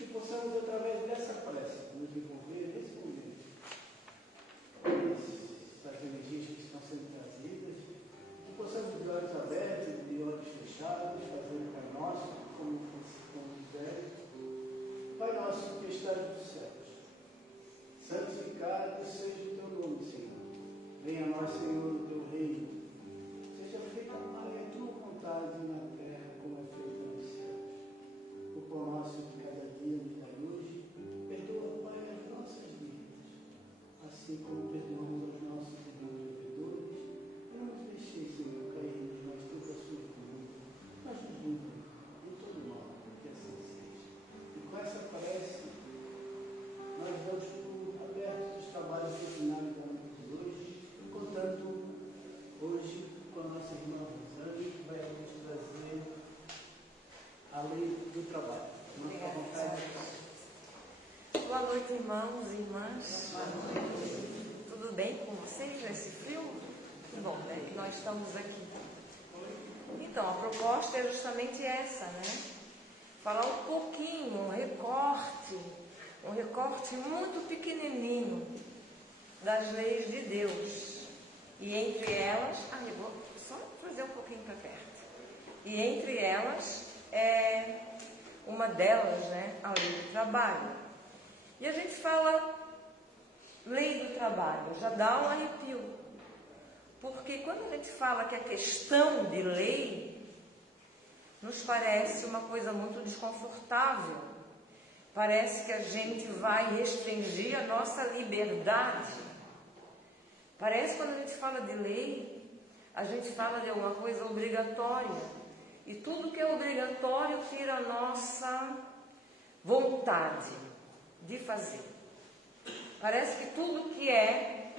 que possamos, através dessa prece, nos envolver nesse momento, essas energias que estão sendo trazidas, que possamos, de olhos abertos e de olhos fechados, fazer o Pai Nosso, como quiser. Pai Nosso que estás nos céus, santificado seja o teu nome, Senhor. Venha a nós, Senhor, o teu reino. Seja feita, Pai, a tua vontade na terra como é feita nos céus. O pão nosso de cada dia nos dai hoje. Perdoa, Pai, as nossas dívidas, assim como perdoamos aos nossos irmãos devedores. Não nos deixeis, Senhor, cair nas tentações do mundo, mas nos livra de todo mal, que assim seja. E com essa prece, nós damos por abertos os trabalhos do seminário da noite de hoje, contando hoje com a nossa irmã Rosane, que vai nos trazer a lei do trabalho. Nossa vontade. Boa noite, irmãos e irmãs. Tudo bem com vocês nesse frio? Que bom, né? Que nós estamos aqui. Então, a proposta é justamente essa, né? Falar um pouquinho, um recorte muito pequenininho das leis de Deus. E entre elas, eu vou só trazer um pouquinho para perto. E entre elas, uma delas, né, a lei do trabalho. E a gente fala lei do trabalho, já dá um arrepio. Porque quando a gente fala que a questão de lei, nos parece uma coisa muito desconfortável. Parece que a gente vai restringir a nossa liberdade. Parece que quando a gente fala de lei, a gente fala de alguma coisa obrigatória. E tudo que é obrigatório tira a nossa vontade de fazer. Parece que tudo que é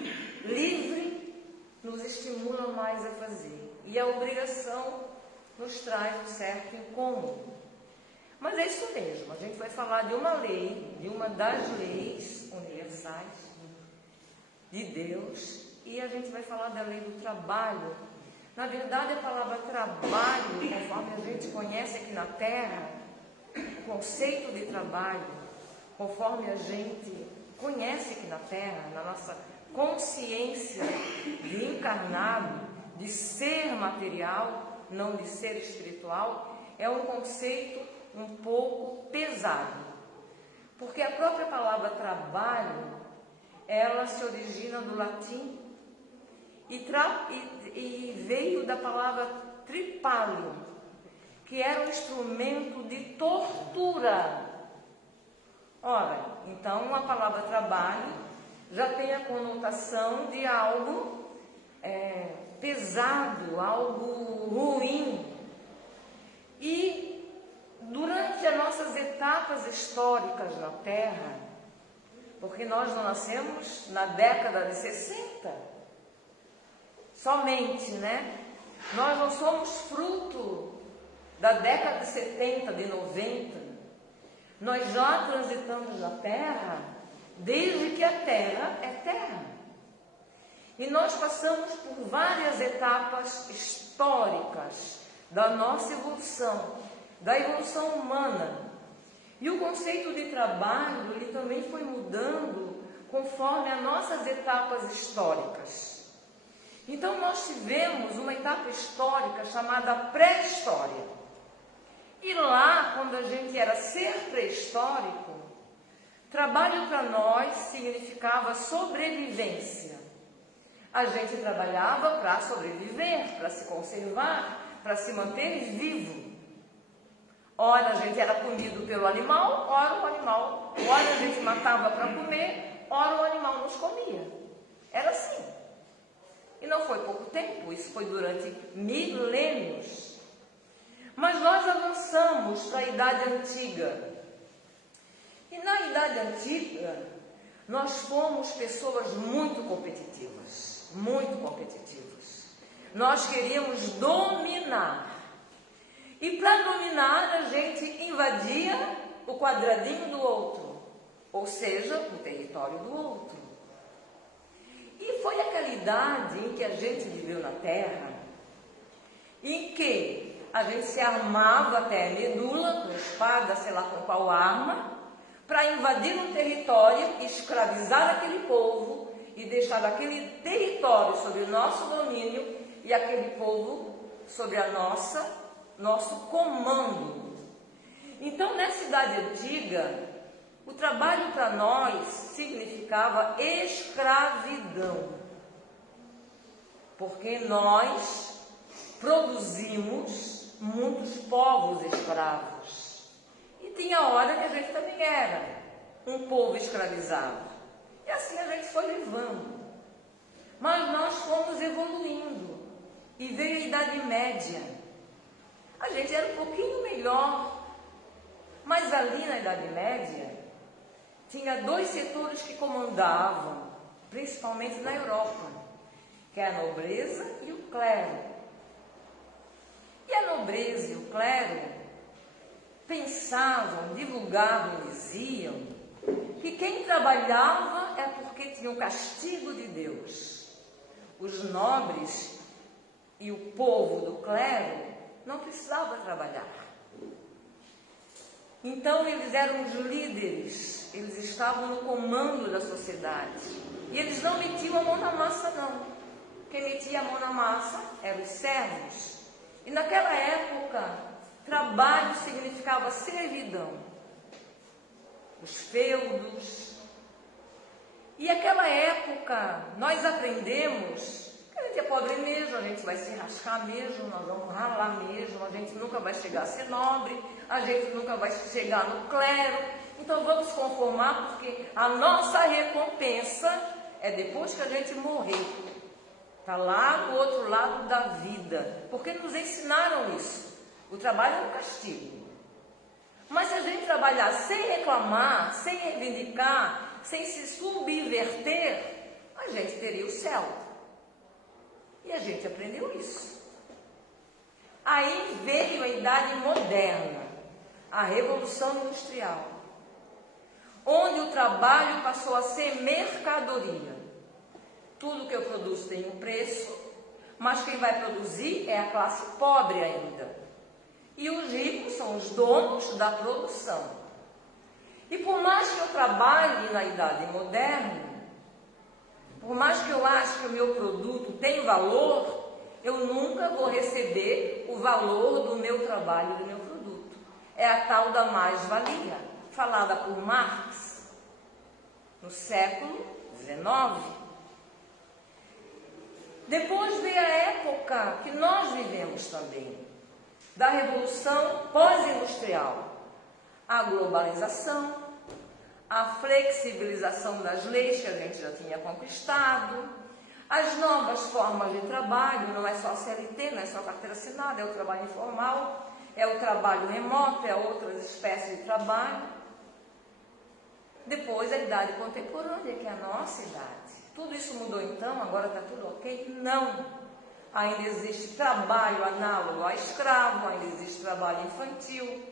livre nos estimula mais a fazer. E a obrigação nos traz um certo incômodo. Mas é isso mesmo, a gente vai falar de uma lei, de uma das leis universais de Deus, e a gente vai falar da lei do trabalho. Na verdade, a palavra trabalho, conforme a gente conhece aqui na Terra, o conceito de trabalho, conforme a gente conhece aqui na Terra, na nossa consciência de encarnado, de ser material, não de ser espiritual, é um conceito um pouco pesado. Porque a própria palavra trabalho, ela se origina do latim e veio da palavra tripalium, que era um instrumento de tortura. Ora, então a palavra trabalho já tem a conotação de algo pesado, algo ruim. E durante as nossas etapas históricas na Terra, porque nós não nascemos na década de 60, somente, né? Nós não somos fruto da década de 70, de 90. Nós já transitamos na Terra desde que a Terra é Terra. E nós passamos por várias etapas históricas da nossa evolução, da evolução humana. E o conceito de trabalho, ele também foi mudando conforme as nossas etapas históricas. Então nós tivemos uma etapa histórica chamada pré-história. E lá, quando a gente era ser pré-histórico, trabalho para nós significava sobrevivência. A gente trabalhava para sobreviver, para se conservar, para se manter vivo. Ora a gente era comido pelo animal, ora a gente matava para comer, ora o animal nos comia. Era assim. E não foi pouco tempo, isso foi durante milênios. Mas nós avançamos para a Idade Antiga. E na Idade Antiga, nós fomos pessoas muito competitivas, muito competitivas. Nós queríamos dominar. E para dominar, a gente invadia o quadradinho do outro, ou seja, o território do outro. E foi aquela idade em que a gente viveu na Terra, em que a gente se armava até a medula, com espada, sei lá com qual arma, para invadir um território, escravizar aquele povo e deixar aquele território sob o nosso domínio e aquele povo sobre a nosso comando. Então, nessa idade antiga, o trabalho para nós significava escravidão, porque nós produzimos muitos povos escravos. E tinha hora que a gente também era um povo escravizado. E assim a gente foi levando. Mas nós fomos evoluindo. E veio a Idade Média. A gente era um pouquinho melhor. Mas ali na Idade Média, tinha 2 setores que comandavam, principalmente na Europa, que é a nobreza e o clero. E a nobreza e o clero pensavam, divulgavam, diziam que quem trabalhava é porque tinha o castigo de Deus. Os nobres e o povo do clero não precisavam trabalhar. Então eles eram os líderes, eles estavam no comando da sociedade. E eles não metiam a mão na massa, não. Quem metia a mão na massa eram os servos. E naquela época, trabalho significava servidão. Os feudos. E naquela época, nós aprendemos que a gente é pobre mesmo, a gente vai se rascar mesmo, nós vamos ralar mesmo, a gente nunca vai chegar a ser nobre, a gente nunca vai chegar no clero. Então vamos se conformar, porque a nossa recompensa é depois que a gente morrer. Está lá do outro lado da vida. Porque nos ensinaram isso. O trabalho é um castigo. Mas se a gente trabalhar sem reclamar, sem reivindicar, sem se subverter, a gente teria o céu. E a gente aprendeu isso. Aí veio a Idade Moderna, a Revolução Industrial, onde o trabalho passou a ser mercadoria. Tudo que eu produzo tem um preço, mas quem vai produzir é a classe pobre ainda. E os ricos são os donos da produção. E por mais que eu trabalhe na Idade Moderna, por mais que eu ache que o meu produto tem valor, eu nunca vou receber o valor do meu trabalho, do meu produto. É a tal da mais-valia, falada por Marx no século XIX. Depois veio a época que nós vivemos também, da Revolução Pós-Industrial, a globalização, a flexibilização das leis que a gente já tinha conquistado, as novas formas de trabalho, não é só CLT, não é só carteira assinada, é o trabalho informal, é o trabalho remoto, é outras espécies de trabalho. Depois a idade contemporânea, que é a nossa idade. Tudo isso mudou então? Agora está tudo ok? Não. Ainda existe trabalho análogo a escravo, ainda existe trabalho infantil,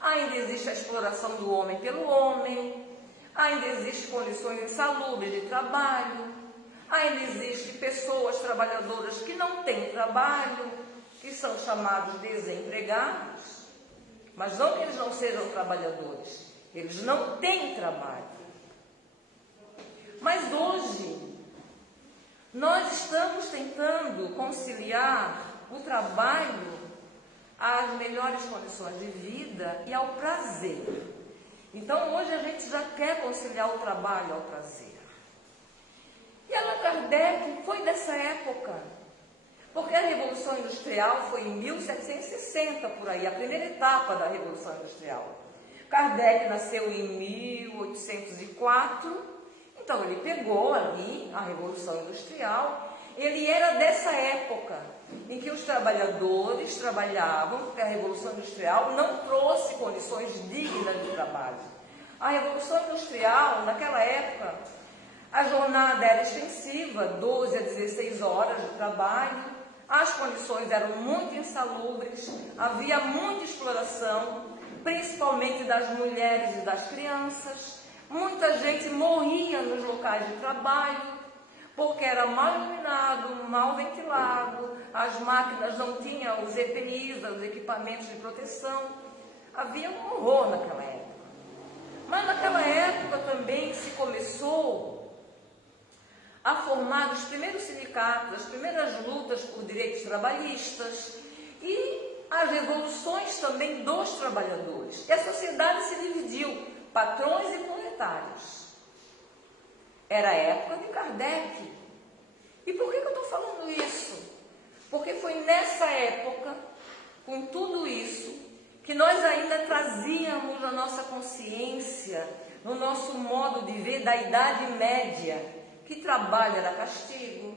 ainda existe a exploração do homem pelo homem, ainda existem condições insalubres de trabalho, ainda existem pessoas trabalhadoras que não têm trabalho, que são chamados desempregados, mas não que eles não sejam trabalhadores, eles não têm trabalho. Mas hoje, nós estamos tentando conciliar o trabalho às melhores condições de vida e ao prazer. Então, hoje a gente já quer conciliar o trabalho ao prazer. E Allan Kardec foi dessa época, porque a Revolução Industrial foi em 1760, por aí, a primeira etapa da Revolução Industrial. Kardec nasceu em 1804, então ele pegou ali a Revolução Industrial. Ele era dessa época em que os trabalhadores trabalhavam, porque a Revolução Industrial não trouxe condições dignas de trabalho. A Revolução Industrial, naquela época, a jornada era extensiva, 12 a 16 horas de trabalho, as condições eram muito insalubres, havia muita exploração, principalmente das mulheres e das crianças. Muita gente morria nos locais de trabalho, porque era mal iluminado, mal ventilado, as máquinas não tinham os EPIs, os equipamentos de proteção. Havia um horror naquela época. Mas naquela primeiros sindicatos, as primeiras lutas por direitos trabalhistas e as revoluções também dos trabalhadores. E a sociedade se dividiu, patrões e proletários. Era a época de Kardec. E por que eu estou falando isso? Porque foi nessa época, com tudo isso, que nós ainda trazíamos a nossa consciência, no nosso modo de ver da Idade Média, que trabalho era castigo,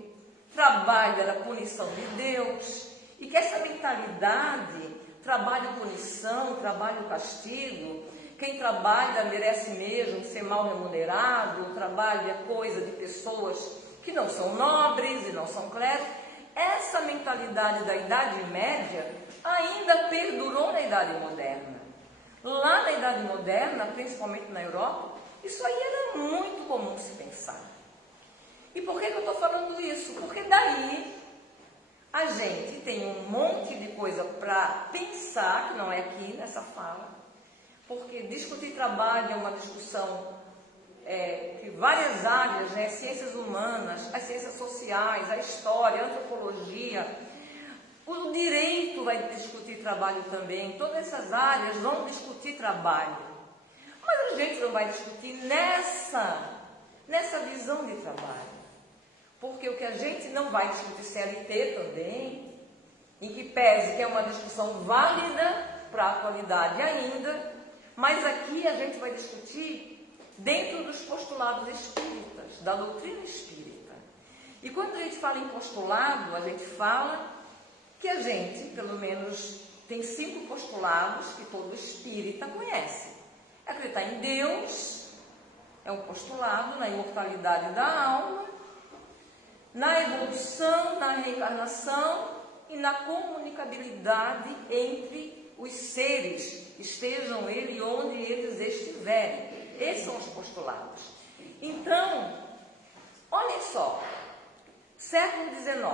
trabalho era punição de Deus, e que essa mentalidade, trabalho-punição, trabalho-castigo, quem trabalha merece mesmo ser mal remunerado, o trabalho é coisa de pessoas que não são nobres e não são clérigos. Essa mentalidade da Idade Média ainda perdurou na Idade Moderna. Lá na Idade Moderna, principalmente na Europa, isso aí era muito comum se pensar. E por que eu estou falando isso? Porque daí a gente tem um monte de coisa para pensar, que não é aqui nessa fala, porque discutir trabalho é uma discussão que várias áreas, né, ciências humanas, as ciências sociais, a história, a antropologia, o direito vai discutir trabalho também, todas essas áreas vão discutir trabalho. Mas a gente não vai discutir nessa visão de trabalho. Porque o que a gente não vai discutir CLT também, em que pese que é uma discussão válida para a atualidade ainda, mas aqui a gente vai discutir dentro dos postulados espíritas, da doutrina espírita. E quando a gente fala em postulado, a gente fala que a gente, pelo menos, tem 5 postulados que todo espírita conhece. Acreditar em Deus é um postulado, na imortalidade da alma, na evolução, na reencarnação e na comunicabilidade entre os seres, estejam eles onde eles estiverem. Esses são os postulados. Então, olhem só, século XIX,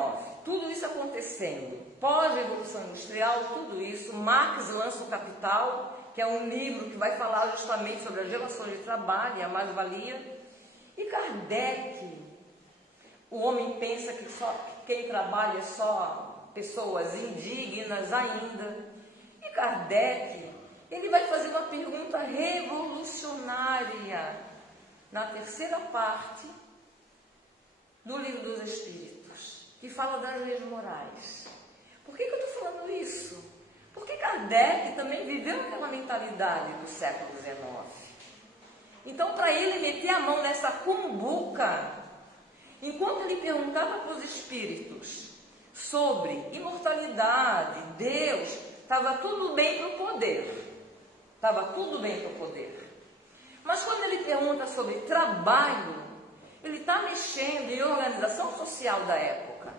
tudo isso acontecendo, pós-revolução industrial, tudo isso, Marx lança o Capital, que é um livro que vai falar justamente sobre as relações de trabalho e a mais-valia, e Kardec, o homem pensa que quem trabalha é só pessoas indignas ainda, e Kardec, ele vai fazer uma pergunta revolucionária na terceira parte do Livro dos Espíritos, que fala das leis morais. Por que eu estou falando isso? Porque Kardec também viveu aquela mentalidade do século XIX. Então, para ele meter a mão nessa cumbuca, enquanto ele perguntava para os espíritos sobre imortalidade, Deus, estava tudo bem para o poder. Estava tudo bem para o poder. Mas quando ele pergunta sobre trabalho, ele está mexendo em organização social da época.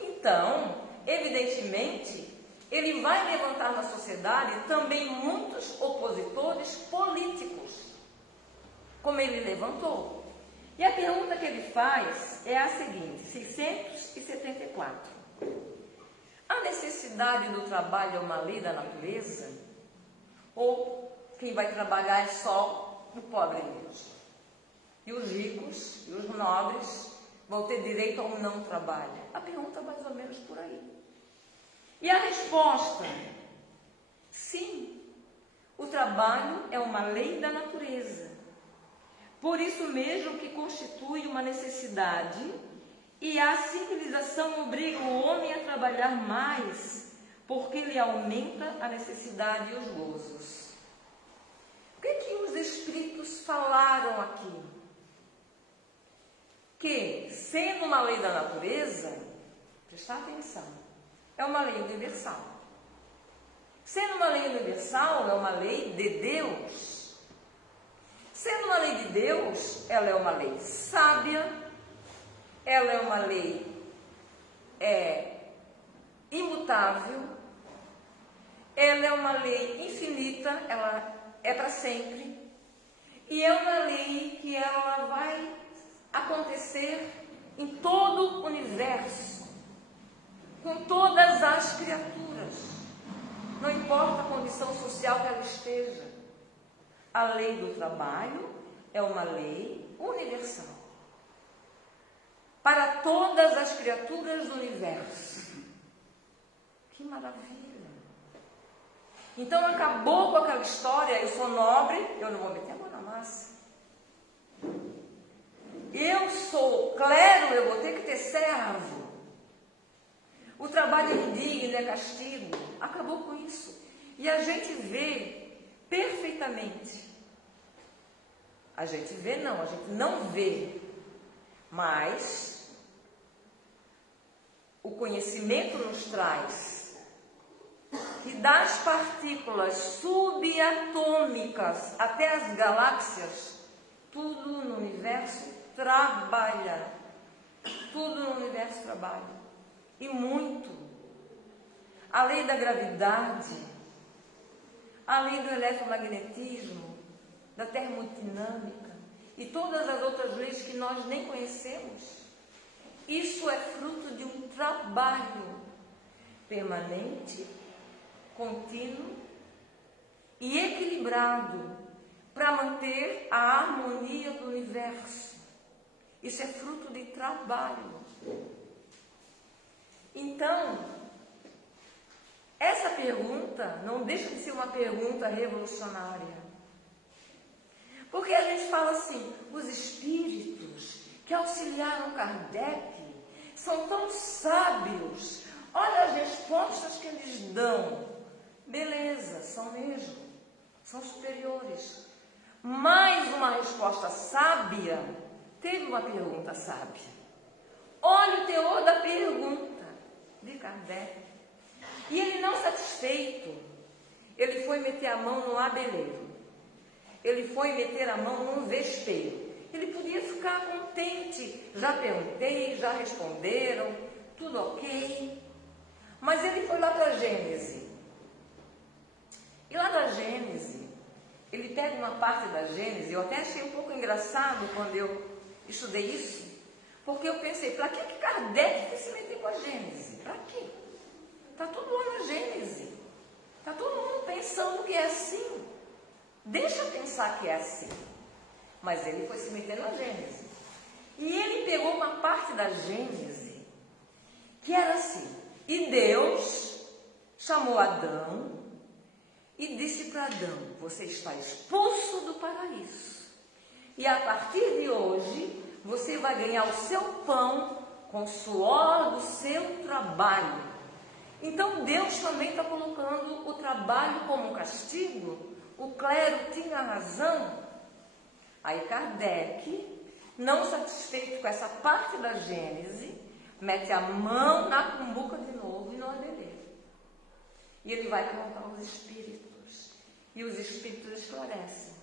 Então, evidentemente, ele vai levantar na sociedade também muitos opositores políticos, como ele levantou. E a pergunta que ele faz é a seguinte, 674. A necessidade do trabalho é uma lei da natureza? Ou quem vai trabalhar é só o pobre mesmo? E os ricos e os nobres vão ter direito ao não trabalho? A pergunta é mais ou menos por aí. E a resposta, sim, o trabalho é uma lei da natureza. Por isso mesmo que constitui uma necessidade e a civilização obriga o homem a trabalhar mais, porque lhe aumenta a necessidade e os gozos. O que os espíritos falaram aqui? Que, sendo uma lei da natureza, prestar atenção, é uma lei universal. Sendo uma lei universal, é uma lei de Deus. Sendo uma lei de Deus, ela é uma lei sábia, ela é uma lei imutável, ela é uma lei infinita, ela é para sempre, e é uma lei que ela vai acontecer em todo o universo, com todas as criaturas, não importa a condição social que ela esteja. A lei do trabalho é uma lei universal. para todas as criaturas do universo. Que maravilha! Então acabou com aquela história, eu sou nobre, eu não vou meter a mão na massa. Eu sou clero, eu vou ter que ter servo. O trabalho é indigno, é castigo. Acabou com isso. E a gente vê perfeitamente. A gente não vê. Mas o conhecimento nos traz que das partículas subatômicas até as galáxias, tudo no universo trabalha. Tudo no universo trabalha. E muito. A lei da gravidade, a lei do eletromagnetismo, da termodinâmica e todas as outras leis que nós nem conhecemos. Isso é fruto de um trabalho permanente, contínuo e equilibrado para manter a harmonia do universo. Isso é fruto de trabalho. Então, essa pergunta não deixa de ser uma pergunta revolucionária. Porque a gente fala assim, os espíritos que auxiliaram Kardec são tão sábios. Olha as respostas que eles dão. Beleza, são mesmo. São superiores. Mais uma resposta sábia, teve uma pergunta sábia. Olha o teor da pergunta de Kardec. E ele não satisfeito, ele foi meter a mão no abelheiro. Ele foi meter a mão num vespeiro. Ele podia ficar contente. Já perguntei, já responderam, tudo ok. Mas ele foi lá para a Gênese. E lá da Gênese, ele pega uma parte da Gênese, eu até achei um pouco engraçado quando eu estudei isso, porque eu pensei, para que Kardec foi se meter com a Gênese? Para quê? Está tudo lá na Gênese. Está todo mundo pensando que é assim. Deixa pensar que é assim. Mas ele foi se meter na Gênese. E ele pegou uma parte da Gênese que era assim. E Deus chamou Adão e disse para Adão, você está expulso do paraíso. E a partir de hoje, você vai ganhar o seu pão com o suor do seu trabalho. Então Deus também está colocando o trabalho como um castigo. O clero tinha razão. Aí Kardec, não satisfeito com essa parte da Gênese, mete a mão na cumbuca de novo e no abelheiro. E ele vai perguntar aos espíritos. E os espíritos esclarecem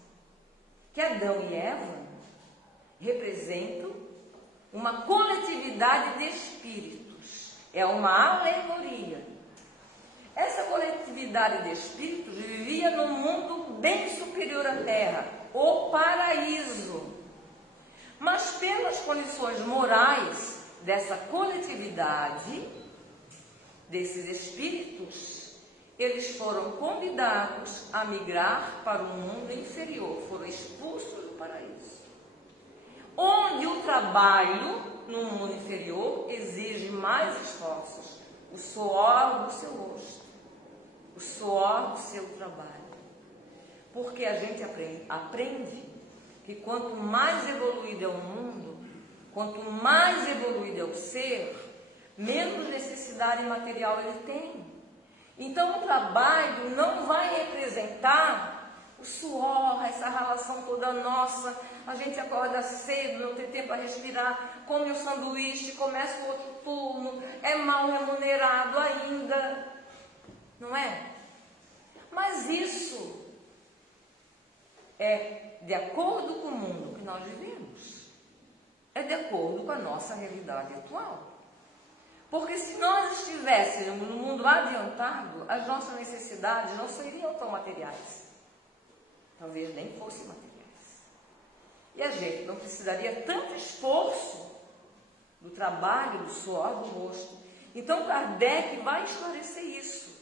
que Adão e Eva representam uma coletividade de espíritos. É uma alegoria. Essa coletividade de espíritos vivia num mundo bem superior à Terra, o paraíso. Mas pelas condições morais dessa coletividade, desses espíritos, eles foram convidados a migrar para um mundo inferior, foram expulsos do paraíso. Onde o trabalho no mundo inferior exige mais esforços, o suor do seu rosto, o suor do seu trabalho. Porque a gente aprende que quanto mais evoluído é o mundo, quanto mais evoluído é o ser, menos necessidade material ele tem. Então o trabalho não vai representar o suor, essa relação toda nossa. A gente acorda cedo, não tem tempo para respirar, come um sanduíche, começa o outro turno, é mal remunerado ainda, não é? Mas isso é de acordo com o mundo que nós vivemos, é de acordo com a nossa realidade atual. Porque se nós estivéssemos no mundo adiantado, as nossas necessidades não seriam tão materiais. Talvez nem fossem materiais. E a gente não precisaria tanto esforço do trabalho, do suor do rosto. Então Kardec vai esclarecer isso.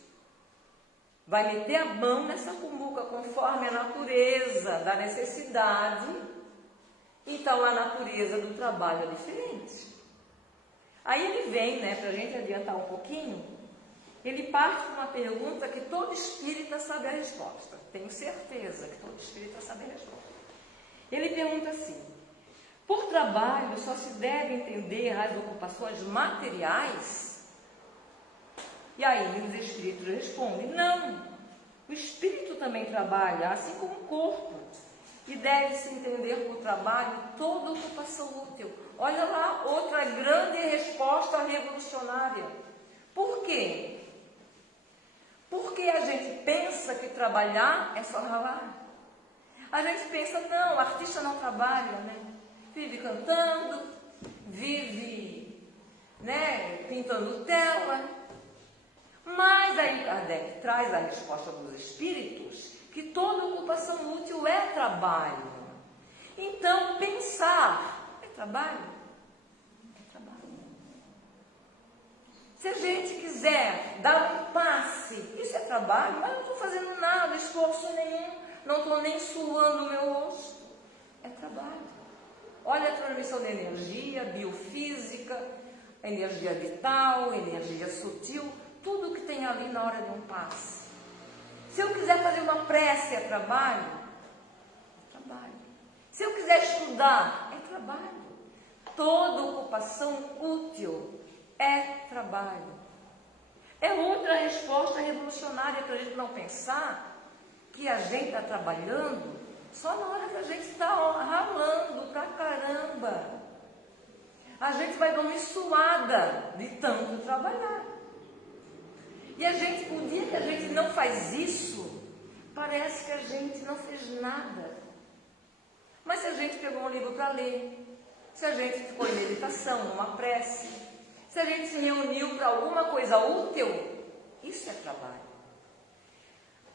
Vai meter a mão nessa cumbuca conforme a natureza da necessidade. Então a natureza do trabalho é diferente. Aí ele vem, né, para a gente adiantar um pouquinho, ele parte com uma pergunta que todo espírita sabe a resposta. Tenho certeza que todo espírita sabe a resposta. Ele pergunta assim: por trabalho só se deve entender as ocupações materiais? E aí os espíritos respondem: não, o espírito também trabalha, assim como o corpo, e deve-se entender por trabalho toda ocupação útil. Olha lá, outra grande resposta revolucionária. Por quê? Porque a gente pensa que trabalhar é só ralar. A gente pensa, não, o artista não trabalha, né? Vive cantando, vive, né, pintando tela. Mas aí Kardec traz a resposta dos espíritos que toda ocupação útil é trabalho. Então, pensar é trabalho? É trabalho. Se a gente quiser dar um passe, isso é trabalho, mas eu não estou fazendo nada, esforço nenhum, não estou nem suando o meu rosto. É trabalho. Olha a transmissão de energia, biofísica, energia vital, energia sutil, tudo que tem ali na hora de um passe. Se eu quiser fazer uma prece, é trabalho? É trabalho. Se eu quiser estudar, é trabalho. Toda ocupação útil é trabalho. É outra resposta revolucionária para a gente não pensar que a gente está trabalhando só na hora que a gente está ralando pra caramba. A gente vai dar uma suada de tanto trabalhar. E a gente, o dia que a gente não faz isso, parece que a gente não fez nada. Mas se a gente pegou um livro para ler, se a gente ficou em meditação, numa prece, se a gente se reuniu para alguma coisa útil, isso é trabalho.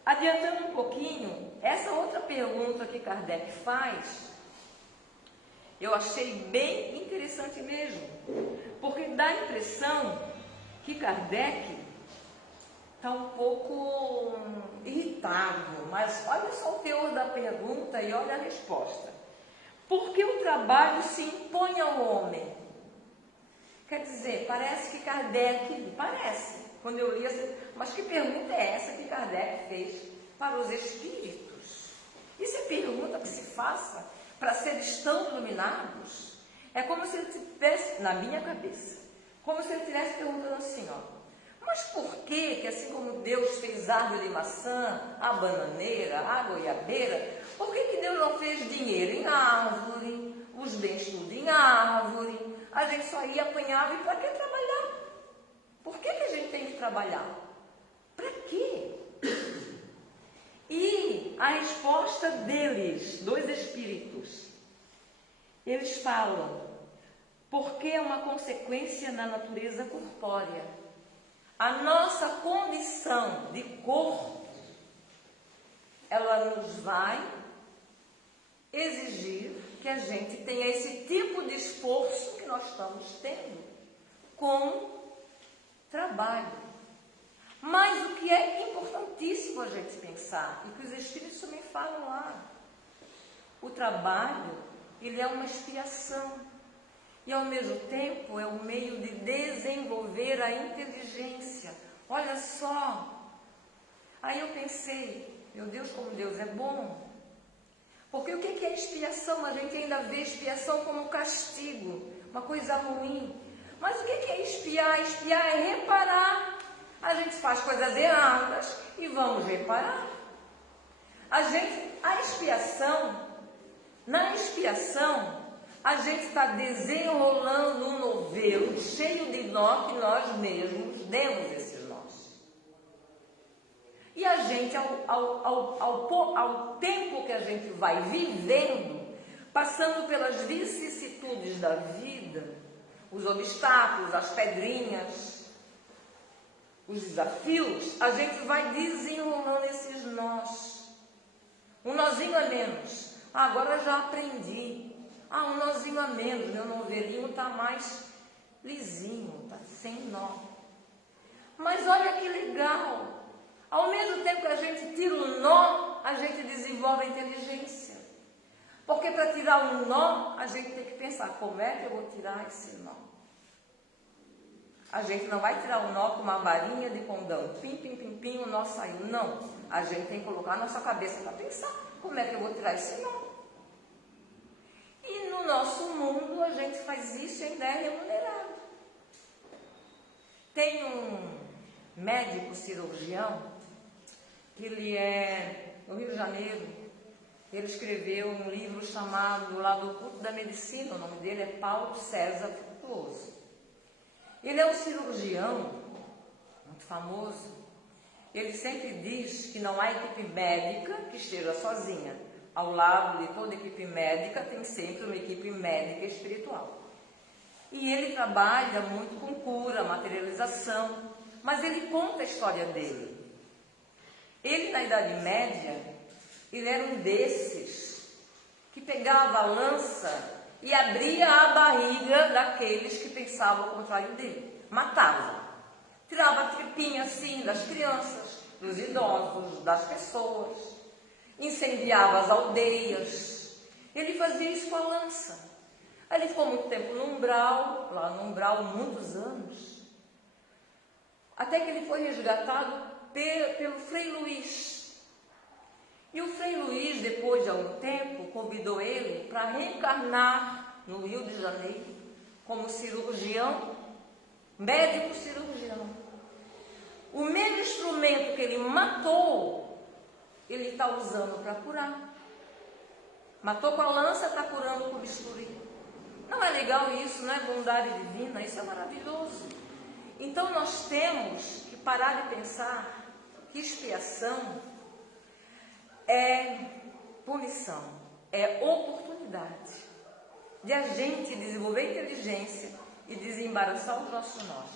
Adiantando um pouquinho, essa outra pergunta que Kardec faz, eu achei bem interessante mesmo, porque dá a impressão que Kardec está um pouco irritado, mas olha só o teor da pergunta e olha a resposta. Por que o trabalho se impõe ao homem? Quer dizer, parece que Kardec, quando eu li assim, mas que pergunta é essa que Kardec fez para os espíritos? Isso é pergunta que se faça para seres tão iluminados? É como se ele tivesse, na minha cabeça, como se ele estivesse perguntando assim, ó, mas por que assim como Deus fez árvore de maçã, a bananeira, a goiabeira, por que Deus não fez dinheiro em árvore, os bens tudo em árvore? A gente só ia apanhar, e para que trabalhar? Por que a gente tem que trabalhar? Para quê? E a resposta deles, dos espíritos, eles falam, porque é uma consequência da natureza corpórea. A nossa condição de corpo, ela nos vai exigir que a gente tenha esse tipo de esforço que nós estamos tendo com trabalho. Mas o que é importantíssimo a gente pensar, e que os espíritos também falam lá, o trabalho, ele é uma expiação. E ao mesmo tempo é um meio de desenvolver a inteligência. Olha só. Aí eu pensei, meu Deus, como Deus é bom. Porque o que é expiação? A gente ainda vê expiação como castigo, uma coisa ruim. Mas o que é expiar? Expiar é reparar. A gente faz coisas erradas e vamos reparar. A expiação, na expiação, a gente está desenrolando um novelo cheio de nó que nós mesmos demos esses nós. E a gente, ao tempo que a gente vai vivendo, passando pelas vicissitudes da vida, os obstáculos, as pedrinhas, os desafios, a gente vai desenrolando esses nós. Um nozinho a menos. Agora eu já aprendi. Um nozinho a menos, meu novelinho está mais lisinho, está sem nó. Mas olha que legal, ao mesmo tempo que a gente tira o nó, a gente desenvolve a inteligência. Porque para tirar um nó, a gente tem que pensar, como é que eu vou tirar esse nó? A gente não vai tirar o nó com uma varinha de condão. Pim, pim, pim, pim, o nó saiu. Não. A gente tem que colocar a nossa cabeça para pensar. Como é que eu vou tirar esse nó? E no nosso mundo a gente faz isso e ainda é remunerado. Tem um médico cirurgião, que ele é no Rio de Janeiro. Ele escreveu um livro chamado O Lado Oculto da Medicina. O nome dele é Paulo César Frutuoso. Ele é um cirurgião muito famoso. Ele sempre diz que não há equipe médica que esteja sozinha. Ao lado de toda equipe médica tem sempre uma equipe médica espiritual. E ele trabalha muito com cura, materialização, mas ele conta a história dele. Ele, na Idade Média, ele era um desses que pegava a lança e abria a barriga daqueles que pensavam ao contrário dele. Matava. Tirava a tripinha assim das crianças, dos idosos, das pessoas. Incendiava as aldeias. Ele fazia isso com a lança. Aí ele ficou muito tempo no umbral, lá no umbral, muitos anos. Até que ele foi resgatado pelo Frei Luís. E o Frei Luís, depois de algum tempo, convidou ele para reencarnar no Rio de Janeiro como cirurgião, médico cirurgião. O mesmo instrumento que ele matou, ele está usando para curar. Matou com a lança, está curando com o bisturi. Não é legal isso, não é bondade divina? Isso é maravilhoso. Então nós temos que parar de pensar que expiação é punição, é oportunidade de a gente desenvolver inteligência e desembaraçar os nossos nós.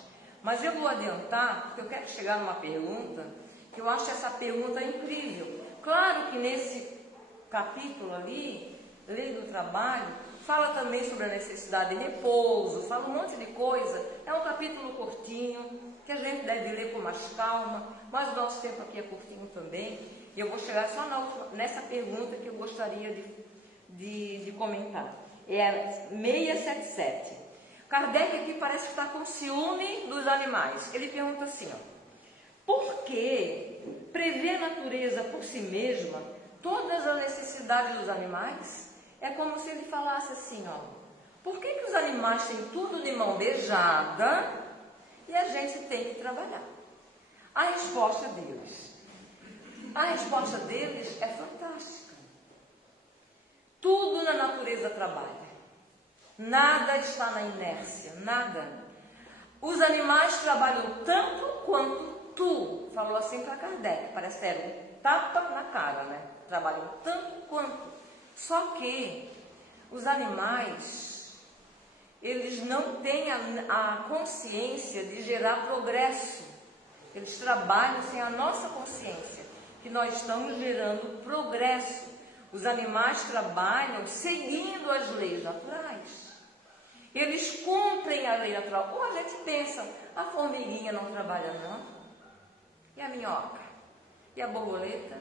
Mas eu vou adiantar, porque eu quero chegar numa pergunta, que eu acho essa pergunta incrível. Claro que nesse capítulo ali, Lei do Trabalho, fala também sobre a necessidade de repouso, fala um monte de coisa. É um capítulo curtinho, que a gente deve ler com mais calma, mas o nosso tempo aqui é curtinho também. E eu vou chegar só nessa pergunta que eu gostaria de comentar. É a 677. Kardec aqui parece que está com ciúme dos animais. Ele pergunta assim, ó, por que prever a natureza por si mesma todas as necessidades dos animais? É como se ele falasse assim, ó, por que os animais têm tudo de mão beijada e a gente tem que trabalhar? A resposta deles é fantástica. Tudo na natureza trabalha. Nada está na inércia, nada. Os animais trabalham tanto quanto tu. Falou assim para Kardec, parece que era um tapa na cara, né? Trabalham tanto quanto. Só que os animais, eles não têm a consciência de gerar progresso. Eles trabalham sem a nossa consciência, que nós estamos gerando progresso. Os animais trabalham seguindo as leis naturais. Eles cumprem a lei natural. Ou a gente pensa, a formiguinha não trabalha não? E a minhoca? E a borboleta?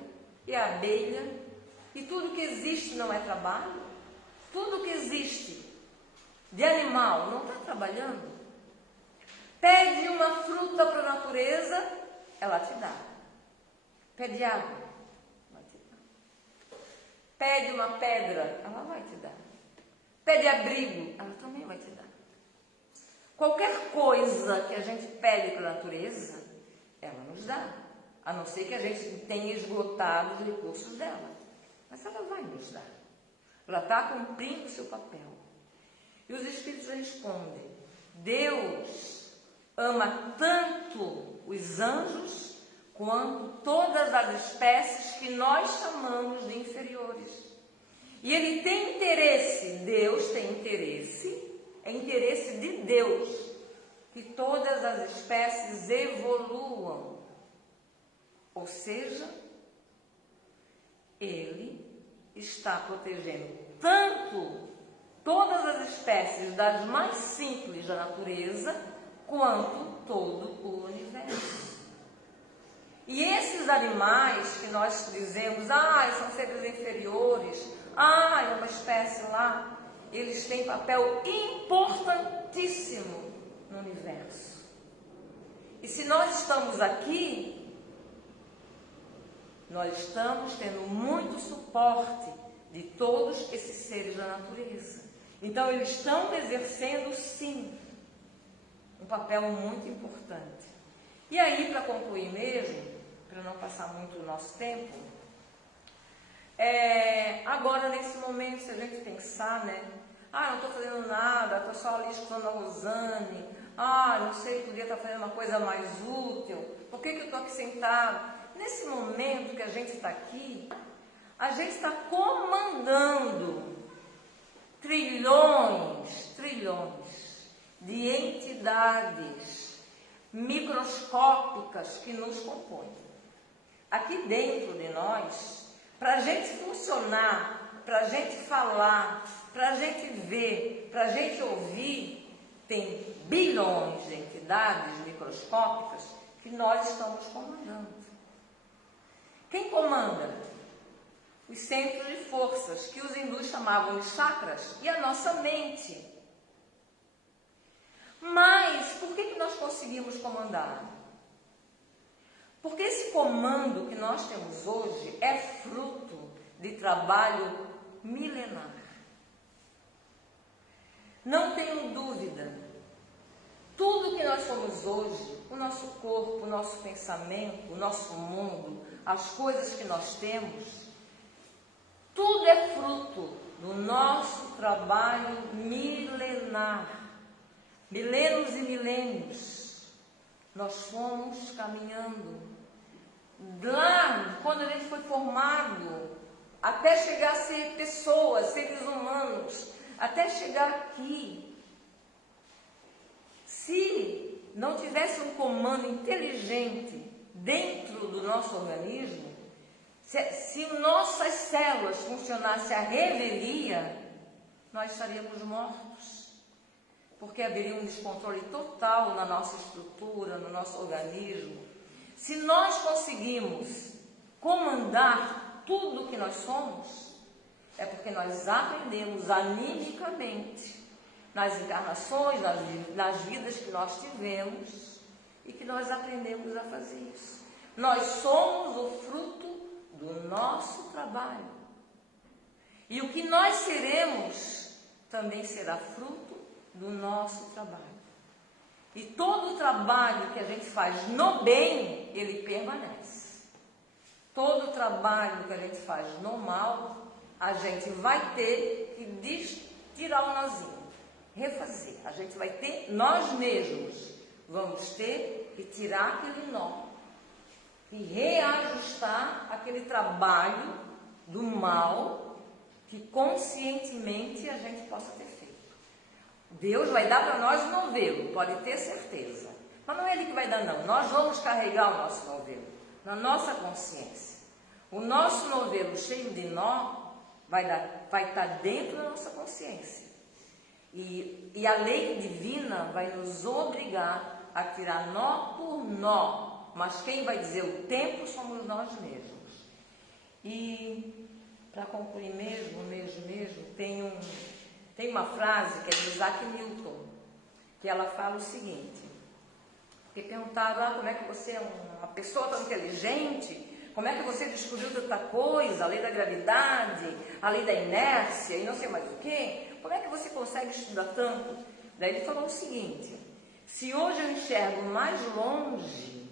E a abelha? E tudo que existe não é trabalho? Tudo que existe de animal não está trabalhando? Pede uma fruta para a natureza, ela te dá. Pede água, ela te dá. Pede uma pedra, ela vai te dar. Pede abrigo, ela também vai te dar. Qualquer coisa que a gente pede para a natureza, ela nos dá. A não ser que a gente tenha esgotado os recursos dela. Mas ela vai nos dar. Ela está cumprindo o seu papel. E os Espíritos respondem, Deus ama tanto os anjos quanto todas as espécies que nós chamamos de inferiores. E ele tem interesse, Deus tem interesse, é interesse de Deus, que todas as espécies evoluam. Ou seja, ele está protegendo tanto todas as espécies, das mais simples da natureza, quanto todo o universo. E esses animais que nós dizemos, são seres inferiores, é uma espécie lá, eles têm papel importantíssimo no universo. E se nós estamos aqui, nós estamos tendo muito suporte de todos esses seres da natureza. Então, eles estão exercendo, sim, um papel muito importante. E aí, para concluir mesmo, para não passar muito o nosso tempo, agora, nesse momento, se a gente pensar, né? Não estou fazendo nada, estou só ali escutando a Rosane. Não sei, podia estar fazendo uma coisa mais útil. Por que eu estou aqui sentado? Nesse momento que a gente está aqui, a gente está comandando trilhões de entidades microscópicas que nos compõem. Aqui dentro de nós, para a gente funcionar, para a gente falar, para a gente ver, para a gente ouvir, tem bilhões de entidades microscópicas que nós estamos comandando. Quem comanda? Os centros de forças, que os hindus chamavam de chakras, e a nossa mente. Mas, por que nós conseguimos comandar? Porque esse comando que nós temos hoje é fruto de trabalho milenar. Não tenho dúvida, tudo que nós somos hoje, o nosso corpo, o nosso pensamento, o nosso mundo, as coisas que nós temos, tudo é fruto do nosso trabalho milenar. Milênios e milênios, nós fomos caminhando. Lá, quando a gente foi formado, até chegar a ser pessoas, seres humanos, até chegar aqui. Se não tivesse um comando inteligente dentro do nosso organismo, se nossas células funcionassem à revelia, nós estaríamos mortos. Porque haveria um descontrole total na nossa estrutura, no nosso organismo. Se nós conseguimos comandar tudo que nós somos, é porque nós aprendemos animicamente nas encarnações, nas vidas que nós tivemos, e que nós aprendemos a fazer isso. Nós somos o fruto do nosso trabalho. E o que nós seremos também será fruto do nosso trabalho. E todo o trabalho que a gente faz no bem, ele permanece. Todo o trabalho que a gente faz no mal, a gente vai ter que tirar o nozinho, refazer. A gente vai ter, nós mesmos, vamos ter que tirar aquele nó e reajustar aquele trabalho do mal que conscientemente a gente possa ter feito. Deus vai dar para nós o novelo, pode ter certeza. Mas não é Ele que vai dar, não. Nós vamos carregar o nosso novelo na nossa consciência. O nosso novelo cheio de nó vai estar dentro da nossa consciência. E a lei divina vai nos obrigar a tirar nó por nó. Mas quem vai dizer o tempo somos nós mesmos. E, para concluir mesmo, tem uma frase que é de Isaac Newton, que ela fala o seguinte, porque perguntaram, como é que você é uma pessoa tão inteligente, como é que você descobriu tanta coisa, a lei da gravidade, a lei da inércia e não sei mais o quê, como é que você consegue estudar tanto? Daí ele falou o seguinte, se hoje eu enxergo mais longe,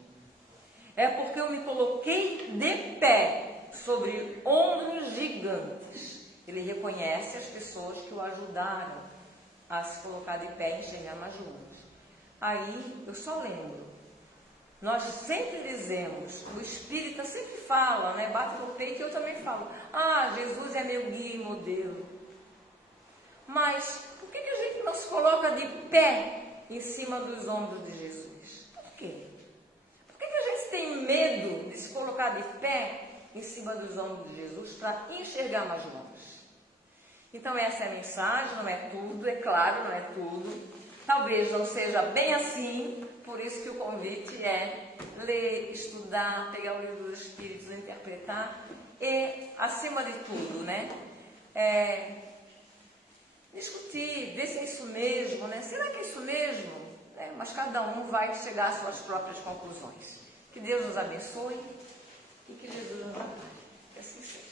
é porque eu me coloquei de pé sobre ombros gigantes. Ele reconhece as pessoas que o ajudaram a se colocar de pé e enxergar mais longe. Aí, eu só lembro, nós sempre dizemos, o espírita sempre fala, né, bate no peito e eu também falo, Jesus é meu guia e modelo. Mas, por que a gente não se coloca de pé em cima dos ombros de Jesus? Por quê? Por que a gente tem medo de se colocar de pé em cima dos ombros de Jesus para enxergar mais longe? Então essa é a mensagem, não é tudo, é claro, não é tudo. Talvez não seja bem assim, por isso que o convite é ler, estudar, pegar o livro dos Espíritos, interpretar e, acima de tudo, né, discutir, ver se é isso mesmo, né? Será que é isso mesmo? mas cada um vai chegar às suas próprias conclusões. Que Deus nos abençoe e que Jesus nos ampare. Que assim seja.